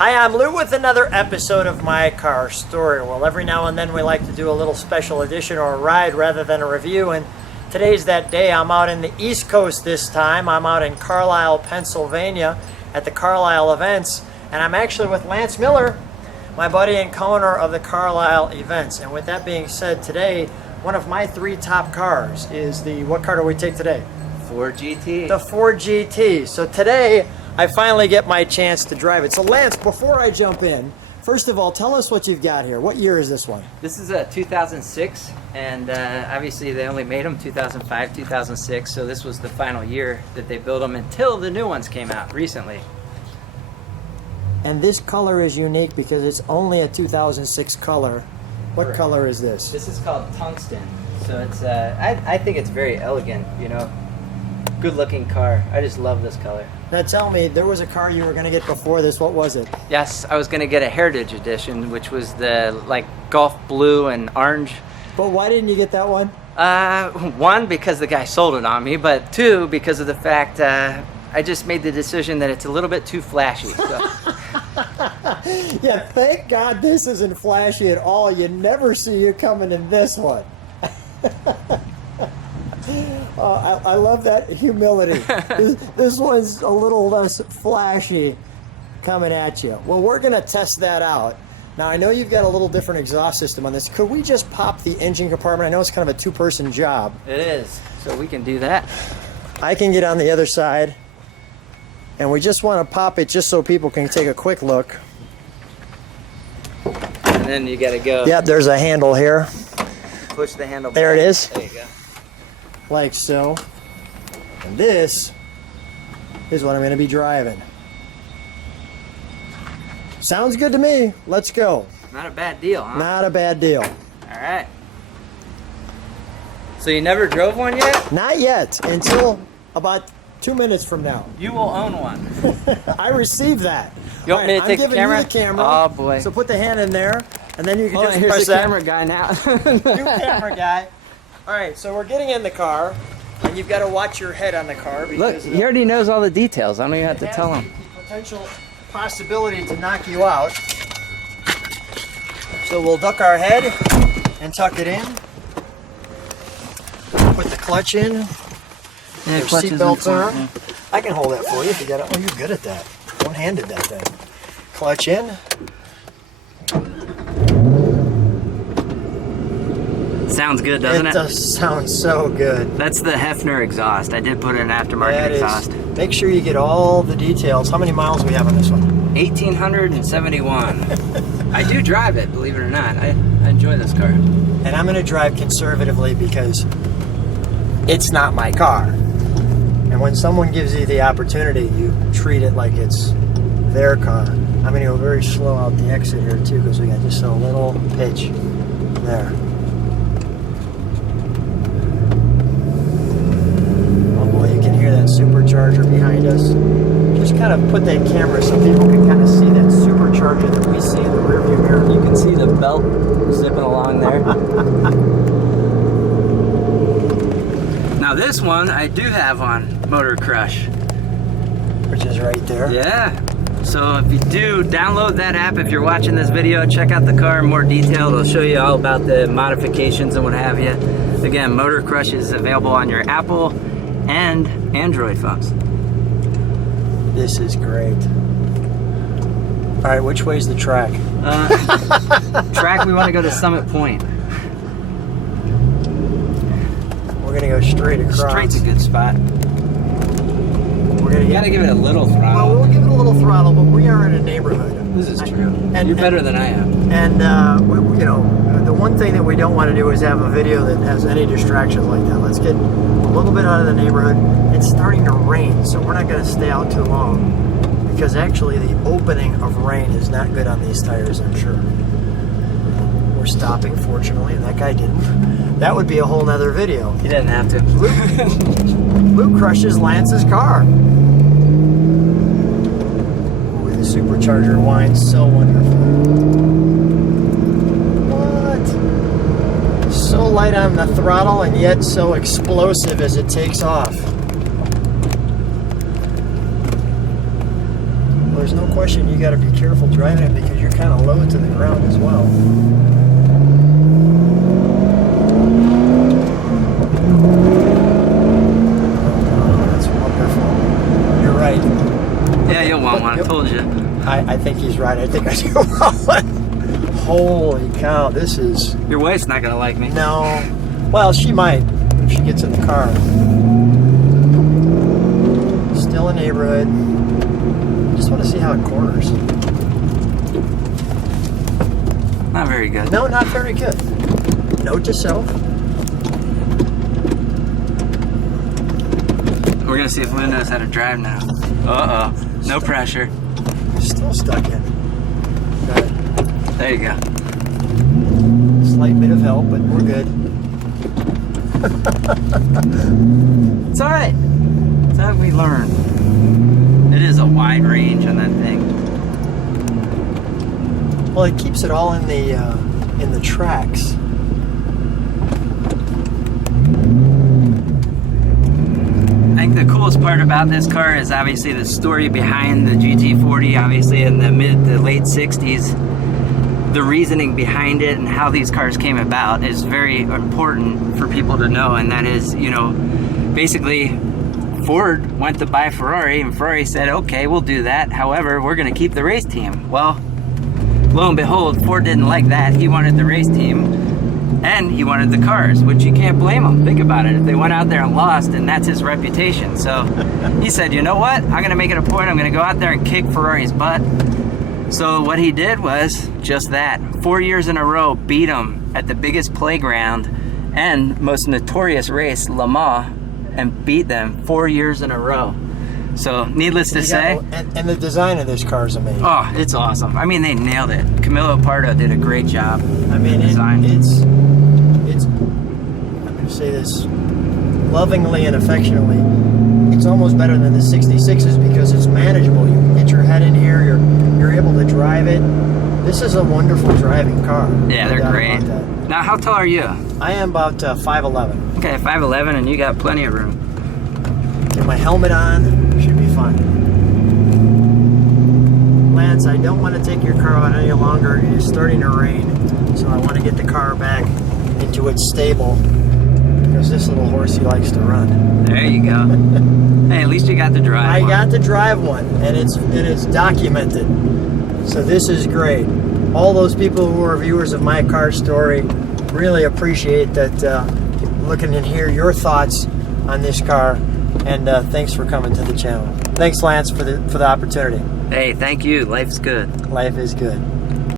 Hi, I'm Lou with another episode of My Car Story. Well, every now and then we like to do a little special edition or a ride rather than a review, and today's that day. I'm out in the East Coast this time. I'm out in Carlisle, Pennsylvania at the Carlisle events, and I'm actually with Lance Miller, my buddy and co-owner of the Carlisle events. And with that being said, today, one of my three top cars is the, what car do we take today? Ford GT. The Ford GT. So today, I finally get my chance to drive it. So Lance, before I jump in, first of all, tell us what you've got here. What year is this one? This is a 2006, and obviously they only made them 2005, 2006, so this was the final year that they built them until the new ones came out recently. And this color is unique because it's only a 2006 color. What Correct. Color is this? This is called Tungsten, so it's I think it's very elegant, you know, good looking car. I just love this color. Now tell me, there was a car you were going to get before this. What was it? Yes, I was going to get a Heritage Edition, which was the like Gulf blue and orange. But why didn't you get that one? One, because the guy sold it on me, but two, because of the fact I just made the decision that it's a little bit too flashy. So. Yeah, thank God this isn't flashy at all. You never see you coming in this one. I love that humility. This one's a little less flashy coming at you. Well, we're going to test that out. Now, I know you've got a little different exhaust system on this. Could we just pop the engine compartment? I know it's kind of a two-person job. It is, so we can do that. I can get on the other side, and we just want to pop it just so people can take a quick look. And then you got to go. Yep, there's a handle here. Push the handle. There back. it is. There you go. Like so. And this is what I'm going to be driving. Sounds good to me. Let's go. Not a bad deal, huh? Not a bad deal. All right. So you never drove one yet? Not yet, until about 2 minutes from now. You will own one. I received that. You want me to I'm take the giving camera? you the camera. Oh boy. So put the hand in there, and then you can just Here's press the that. camera guy now. New camera guy. All right, so we're getting in the car, and you've got to watch your head on the car Look, because he already knows all the details. I don't even have to it has tell the him. potential possibility to knock you out. So we'll duck our head and tuck it in. Put the clutch in. Yeah, Your clutch is seatbelts important, on. I can hold that for you if you got it. Oh, you're good at that. One-handed that thing. Clutch in. Sounds good, doesn't it? It does sound so good. That's the Hefner exhaust. I did put an aftermarket That exhaust. is. Make sure you get all the details. How many miles do we have on this one? 1,871. I do drive it, believe it or not. I enjoy this car. And I'm going to drive conservatively because it's not my car. And when someone gives you the opportunity, you treat it like it's their car. I'm going to go very slow out the exit here too because we got just a little pitch there. Oh boy, you can hear that supercharger behind us. Just kind of put that camera so people can kind of see that supercharger that we see in the rearview mirror. You can see the belt zipping along there. Now this one I do have on Motor Crush. Which is right there. Yeah. So if you do download that app, if you're watching this video, check out the car in more detail. It'll show you all about the modifications and what have you. Again, Motor Crush is available on your Apple and Android phones. This is great. All right, which way's the track? Track, we want to go to Summit Point. We're gonna go straight across. Straight's a good spot. We're gonna You gotta give it a little throttle. Well, we'll give it a little throttle, but we are in a neighborhood. This is true. And- You're better than I am. And you know, the one thing that we don't want to do is have a video that has any distractions like that. Let's get a little bit out of the neighborhood. It's starting to rain, so we're not going to stay out too long because actually the opening of rain is not good on these tires, I'm sure. We're stopping, fortunately, and that guy didn't. That would be a whole nother video. You didn't have to. Luke crushes Lance's car. Ooh, the supercharger whines so wonderful. What? So light on the throttle and yet so explosive as it takes off. We're there's no question you got to be careful driving it because you're kind of low to the ground as well. That's wonderful. You're right. Yeah, you'll want one. I told you. I think he's right. I think I do want one. Holy cow, this is... Your wife's not gonna like me. No. Well, she might if she gets in the car. Still a neighborhood. Just want to see how it corners. Not very good. No, not very good. Note to self. We're gonna see if Lou knows how to drive now. Uh-oh. No pressure. Still stuck in. Got it. There you go. Slight bit of help, but we're good. It's alright. It's how we learn. It is a wide range on that thing. Well, it keeps it all in the tracks. I think the coolest part about this car is obviously the story behind the GT40, obviously in the mid to late 60s. The reasoning behind it and how these cars came about is very important for people to know, and that is, you know, basically Ford went to buy Ferrari and Ferrari said, okay, we'll do that. However, we're going to keep the race team. Well, lo and behold, Ford didn't like that. He wanted the race team and he wanted the cars, which you can't blame him. Think about it. If they went out there and lost, and that's his reputation. So he said, you know what? I'm going to make it a point. I'm going to go out there and kick Ferrari's butt. So what he did was just that. 4 years in a row, beat them at the biggest playground and most notorious race, Le Mans, and beat them 4 years in a row. So needless to say. And the design of this car is amazing. Oh, it's awesome. I mean, they nailed it. Camilo Pardo did a great job. I mean, it's, I'm going to say this lovingly and affectionately, it's almost better than the 66s because it's manageable. You can get your head in here, you're able to drive it. This is a wonderful driving car. Yeah, they're great. Now, how tall are you? I am about 5'11". Okay, 5'11", and you got plenty of room. Get my helmet on, should be fine. Lance, I don't want to take your car out any longer. It is starting to rain, so I want to get the car back into its stable because this little horsey likes to run. There you go. Hey, at least you got to drive I one. got to drive one, and it's documented. So this is great. All those people who are viewers of my car story really appreciate that, looking and hear your thoughts on this car. And thanks for coming to the channel. Thanks, Lance, for the opportunity. Hey, thank you. Life's good. Life is good.